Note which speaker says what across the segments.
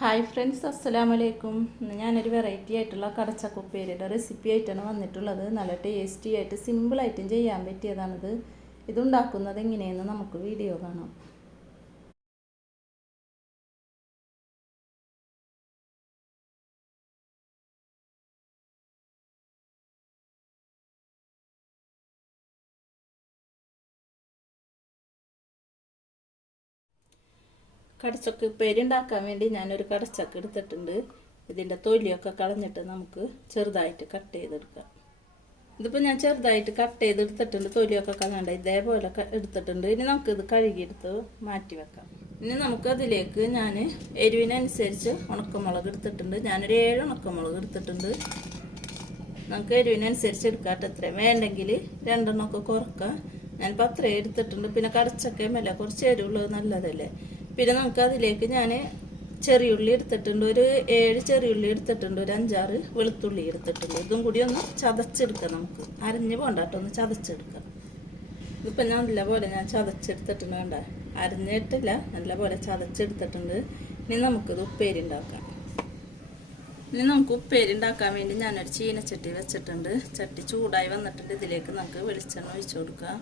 Speaker 1: Hi friends അസ്സലാമു അലൈക്കും ഞാനൊരു വെറൈറ്റി ആയിട്ടുള്ള കടച്ചക്കുപ്പേരിയുടെ റെസിപ്പി ആയിട്ടാണ് വന്നിട്ടുള്ളത്. നല്ല ടേസ്റ്റി ആയിട്ട് സിമ്പിളായിട്ടും ചെയ്യാൻ പറ്റിയതാണിത്. ഇതുണ്ടാക്കുന്നത് എങ്ങനെയെന്ന് നമുക്ക് വീഡിയോ കാണാം. കടച്ചക്ക ഉപ്പേരി ഉണ്ടാക്കാൻ വേണ്ടി ഞാനൊരു കടച്ചക്ക എടുത്തിട്ടുണ്ട്. ഇതിന്റെ തൊലിയൊക്കെ കളഞ്ഞിട്ട് നമുക്ക് ചെറുതായിട്ട് കട്ട് ചെയ്തെടുക്കാം. ഇതിപ്പോൾ ഞാൻ ചെറുതായിട്ട് കട്ട് ചെയ്തെടുത്തിട്ടുണ്ട്. തൊലിയൊക്കെ കളഞ്ഞിട്ട് ഇതേപോലെ എടുത്തിട്ടുണ്ട്. ഇനി നമുക്കിത് കഴുകിയെടുത്ത് മാറ്റി വെക്കാം. ഇനി നമുക്ക് അതിലേക്ക് ഞാൻ എരിവിനനുസരിച്ച് ഉണക്കമുളക് എടുത്തിട്ടുണ്ട്. ഞാനൊരു ഏഴ് ഉണക്കമുളക് എടുത്തിട്ടുണ്ട്. നമുക്ക് എരിവിനനുസരിച്ച് എടുക്കാട്ട്. എത്രയും വേണ്ടെങ്കിൽ രണ്ടെണ്ണമൊക്കെ കുറക്കാം. ഞാനിപ്പോൾ അത്രയും എടുത്തിട്ടുണ്ട്. പിന്നെ കടച്ചൊക്കെ മേലെ കുറച്ച് എരിവുള്ളത് നല്ലതല്ലേ? പിന്നെ നമുക്ക് അതിലേക്ക് ഞാൻ ചെറിയുള്ളി എടുത്തിട്ടുണ്ട്. ഒരു ഏഴ് ചെറിയുള്ളി എടുത്തിട്ടുണ്ട്. ഒരു അഞ്ചാറ് വെളുത്തുള്ളി എടുത്തിട്ടുണ്ട്. ഇതും കൂടി ഒന്ന് ചതച്ചെടുക്കാം നമുക്ക്. അരഞ്ഞ് പോണ്ട കേട്ടോ. ഒന്ന് ചതച്ചെടുക്കാം. ഇതിപ്പോൾ ഞാൻ നല്ല പോലെ ഞാൻ ചതച്ചെടുത്തിട്ടുണ്ട് വേണ്ട അരഞ്ഞിട്ടില്ല. നല്ല പോലെ ചതച്ചെടുത്തിട്ടുണ്ട്. ഇനി നമുക്കിത് ഉപ്പേരി ഉണ്ടാക്കാം. ഇനി നമുക്ക് ഉപ്പേരി ഉണ്ടാക്കാൻ വേണ്ടി ഞാനൊരു ചീനച്ചട്ടി വെച്ചിട്ടുണ്ട്. ചട്ടി ചൂടായി വന്നിട്ടുണ്ട്. ഇതിലേക്ക് നമുക്ക് വെളിച്ചെണ്ണ ഒഴിച്ചു കൊടുക്കാം.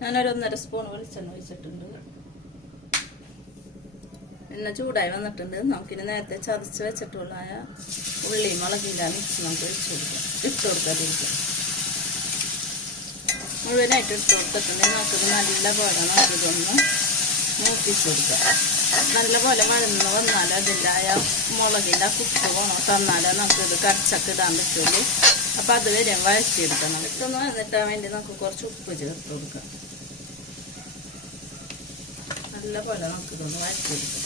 Speaker 1: ഞാനൊരു ഒന്നര സ്പൂൺ വെളിച്ചെണ്ണ ഒഴിച്ചിട്ടുണ്ട്. എണ്ണ ചൂടായി വന്നിട്ടുണ്ട്. നമുക്കിനി നേരത്തെ ചതച്ച് വെച്ചിട്ടുള്ളതായ ഉള്ളി മുളകിന്റെ മിക്സ് നമുക്ക് ഒഴിച്ചു കൊടുക്കാം. ഇട്ട് കൊടുക്കാതിരിക്കും മുഴുവനായിട്ട് ഇട്ട് കൊടുത്തിട്ടുണ്ടെങ്കിൽ നമുക്കിത് നല്ല പോലെ നമുക്കിതൊന്ന് മൂപ്പിച്ച് കൊടുക്കാം. നല്ല പോലെ വഴന്ന് വന്നാൽ അതിന്റെ ആ മുളകിന്റെ കുക്ക് പോണോ. തന്നാലേ നമുക്കിത് കരച്ചൊക്കെ ഇടാൻ പറ്റുള്ളൂ. അപ്പം അതുവരെ വഴറ്റിയെടുക്കണം. ഇട്ടൊന്ന് വന്നിട്ടാൻ വേണ്ടി നമുക്ക് കുറച്ച് ഉപ്പ് ചേർത്ത് കൊടുക്കാം. നല്ല പോലെ നമുക്ക് ഇതൊന്ന് വരച്ചെടുക്കാം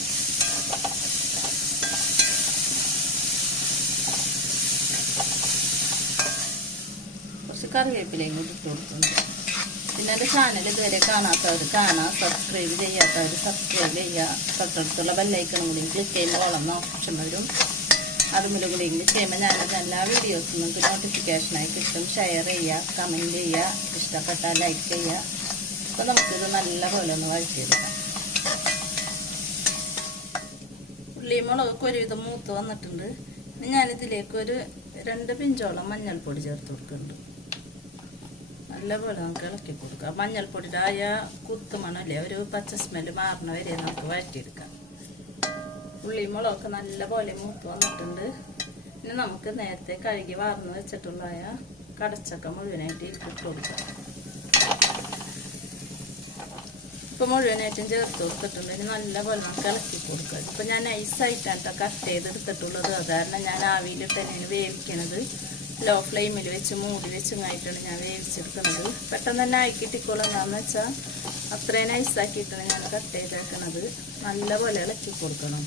Speaker 1: കുറച്ച് കറിവേപ്പിലയും കൂടി ഇട്ട് കൊടുക്കുന്നുണ്ട് പിന്നെ എന്റെ ചാനൽ ഇതുവരെ കാണാത്തവർ കാണാം സബ്സ്ക്രൈബ് ചെയ്യാത്തവർ സബ്സ്ക്രൈബ് ചെയ്യുക തൊട്ടടുത്തുള്ള ബെല്ലൈക്കണം കൂടി ക്ലിക്ക് ചെയ്യുമ്പോൾ വളർന്ന ഓപ്ഷൻ വരും. അതുമൂലം കൂടി ക്ലിക്ക് ചെയ്യുമ്പോൾ ഞാനത് എല്ലാ വീഡിയോസും നിങ്ങൾക്ക് നോട്ടിഫിക്കേഷനായി കിട്ടും. ഷെയർ ചെയ്യുക കമന്റ് ചെയ്യുക ഇഷ്ടപ്പെട്ടാൽ ലൈക്ക് ചെയ്യുക അപ്പോൾ നമുക്കിത് നല്ല പോലെ ഒന്ന് വഴറ്റിയെടുക്കാം. ഉള്ളി മുളകൊക്കെ ഒരുവിധം മൂത്ത് വന്നിട്ടുണ്ട്. ഇനി ഞാനിതിലേക്ക് ഒരു രണ്ട് പിഞ്ചോളം മഞ്ഞൾപ്പൊടി ചേർത്ത് കൊടുക്കുന്നുണ്ട്. നല്ലപോലെ നമുക്ക് ഇളക്കി കൊടുക്കാം. മഞ്ഞൾപ്പൊടിയുടെ ആയ കുത്തുമണല്ലേ ഒരു പച്ച സ്മെൽ മാറുന്ന വരെ നമുക്ക് വഴറ്റിയെടുക്കാം. ഉള്ളി മുളകൊക്കെ നല്ലപോലെ മൂത്ത് വന്നിട്ടുണ്ട്. ഇനി നമുക്ക് നേരത്തെ കഴുകി വാർന്ന് വെച്ചിട്ടുള്ളതായ കടച്ചക്ക മുഴുവനായിട്ട് ഇട്ട് കൊടുക്കാം. ഇപ്പൊ മുഴുവനായിട്ടും ചേർത്ത് കൊടുത്തിട്ടുണ്ട്. ഇനി നല്ലപോലെ നമുക്ക് ഇളക്കി കൊടുക്കാം. ഇപ്പൊ ഞാൻ നൈസായിട്ടാണ് കട്ട് ചെയ്തെടുത്തിട്ടുള്ളത്. അതാരണം ഞാൻ ആവിയിൽ തന്നെയാണ് വേവിക്കണത്. ലോ ഫ്ലെയിമിൽ വെച്ച് മൂടി വെച്ചുമായിട്ടാണ് ഞാൻ വേവിച്ചെടുക്കുന്നത്. പെട്ടെന്ന് തന്നെ ആയി കിട്ടിക്കോളും എന്താണെന്ന് വെച്ചാൽ അത്രയും നൈസാക്കിയിട്ടാണ് ഞാൻ കട്ട് ചെയ്തേക്കണത്. നല്ലപോലെ ഇളക്കി കൊടുക്കണം.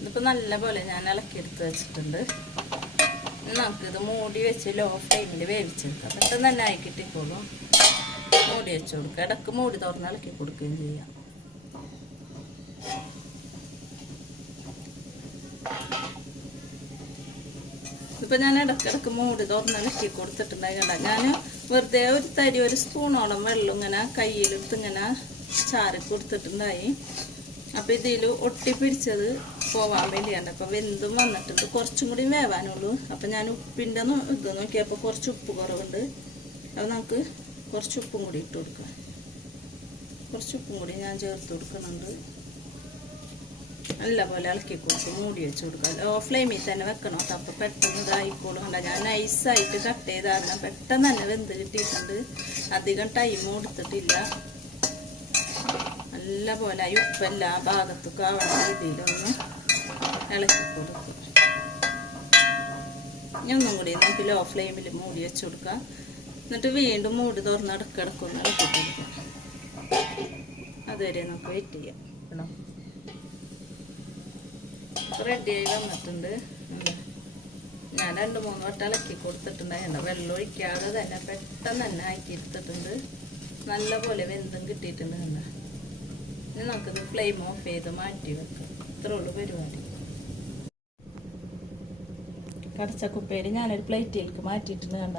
Speaker 1: ഇതിപ്പോൾ നല്ലപോലെ ഞാൻ ഇളക്കിയെടുത്ത് വെച്ചിട്ടുണ്ട്. നമുക്കിത് മൂടി വെച്ച് ലോ ഫ്ലെയിമിൽ വേവിച്ചെടുക്കാം. പെട്ടെന്ന് തന്നെ ആയി കിട്ടിക്കോളും മൂടി വെച്ച് കൊടുക്കുക. ഇടയ്ക്ക് മൂടി തുറന്ന് ഇളക്കി കൊടുക്കുകയും ചെയ്യാം. ഇപ്പൊ ഞാൻ ഇടക്കിടക്ക് മൂടി തുറന്ന് ഇളക്കി കൊടുത്തിട്ടുണ്ടായില്ല ഞാൻ വെറുതെ ഒരു തരി ഒരു സ്പൂണോളം വെള്ളം ഇങ്ങനെ കയ്യിലെടുത്ത് ഇങ്ങനെ ചാരി കൊടുത്തിട്ടുണ്ടായി. അപ്പൊ ഇതിൽ ഒട്ടിപ്പിടിച്ചത് പോവാൻ വേണ്ടിയാണ്. അപ്പൊ വെന്തും വന്നിട്ടുണ്ട്. കുറച്ചും കൂടി വേവാനുള്ളൂ. അപ്പൊ ഞാൻ ഉപ്പിന്റെ ഇത് നോക്കിയപ്പോൾ കുറച്ച് ഉപ്പ് കുറവുണ്ട്. അപ്പൊ നമുക്ക് കുറച്ച് ഉപ്പും കൂടി ഇട്ട് കൊടുക്കുക കുറച്ച് ഉപ്പും കൂടി ഞാൻ ചേർത്ത് കൊടുക്കുന്നുണ്ട്. നല്ല പോലെ ഇളക്കി കൊടുത്ത് മൂടി വെച്ച് കൊടുക്കുക ലോ ഫ്ലെയിമിൽ തന്നെ വെക്കണം അപ്പം അപ്പോൾ പെട്ടെന്ന് ഇതായിക്കോളും. കണ്ട? ഞാൻ നൈസായിട്ട് കട്ട് ചെയ്ത പെട്ടെന്ന് തന്നെ വെന്ത് കിട്ടിയിട്ടുണ്ട്. അധികം ടൈം കൊടുത്തിട്ടില്ല നല്ല പോലെ ഈ ഉപ്പെല്ലാം ഭാഗത്തൊക്കെ ആവണ രീതിയിലൊന്ന് ഇളക്കി കൊടുക്കും. ഇനി ഒന്നും കൂടി നമുക്ക് ലോ ഫ്ലെയിമിൽ മൂടി വെച്ച് കൊടുക്കാം. എന്നിട്ട് വീണ്ടും മൂടി തുറന്ന് ഇടക്കിടക്കൊന്ന് അതുവരെ നമുക്ക് വെയിറ്റ് ചെയ്യാം. റെഡിയായി വന്നിട്ടുണ്ട്. ഞാൻ രണ്ട് മൂന്ന് വട്ടം ഇളക്കി കൊടുത്തിട്ടുണ്ടായിരുന്നു വെള്ളം ഒഴിക്കാതെ തന്നെ പെട്ടെന്ന് തന്നെ ആക്കി എടുത്തിട്ടുണ്ട്. നല്ല പോലെ വെന്തും കിട്ടിയിട്ടുണ്ട് കണ്ട? ഇനി നമുക്കിത് ഫ്ലെയിം ഓഫ് ചെയ്ത് മാറ്റി വെക്കാം. ഇത്രേ ഉള്ളൂ പരിപാടി. കടച്ചക്കുപ്പേരി ഞാനൊരു പ്ലേറ്റിലേക്ക് മാറ്റിയിട്ടുണ്ട് കണ്ട?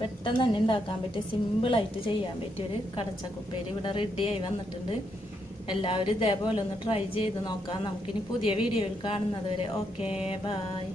Speaker 1: പെട്ടെന്ന് തന്നെ ഉണ്ടാക്കാൻ പറ്റിയ സിമ്പിളായിട്ട് ചെയ്യാൻ പറ്റിയ ഒരു കടച്ചക്കുപ്പേരി ഇവിടെ റെഡിയായി വന്നിട്ടുണ്ട്. എല്ലാവരും ഇതേപോലെ ഒന്ന് ട്രൈ ചെയ്ത് നോക്കാം. നമുക്കിനി പുതിയ വീഡിയോയിൽ കാണുന്നത് വരെ. Okay bye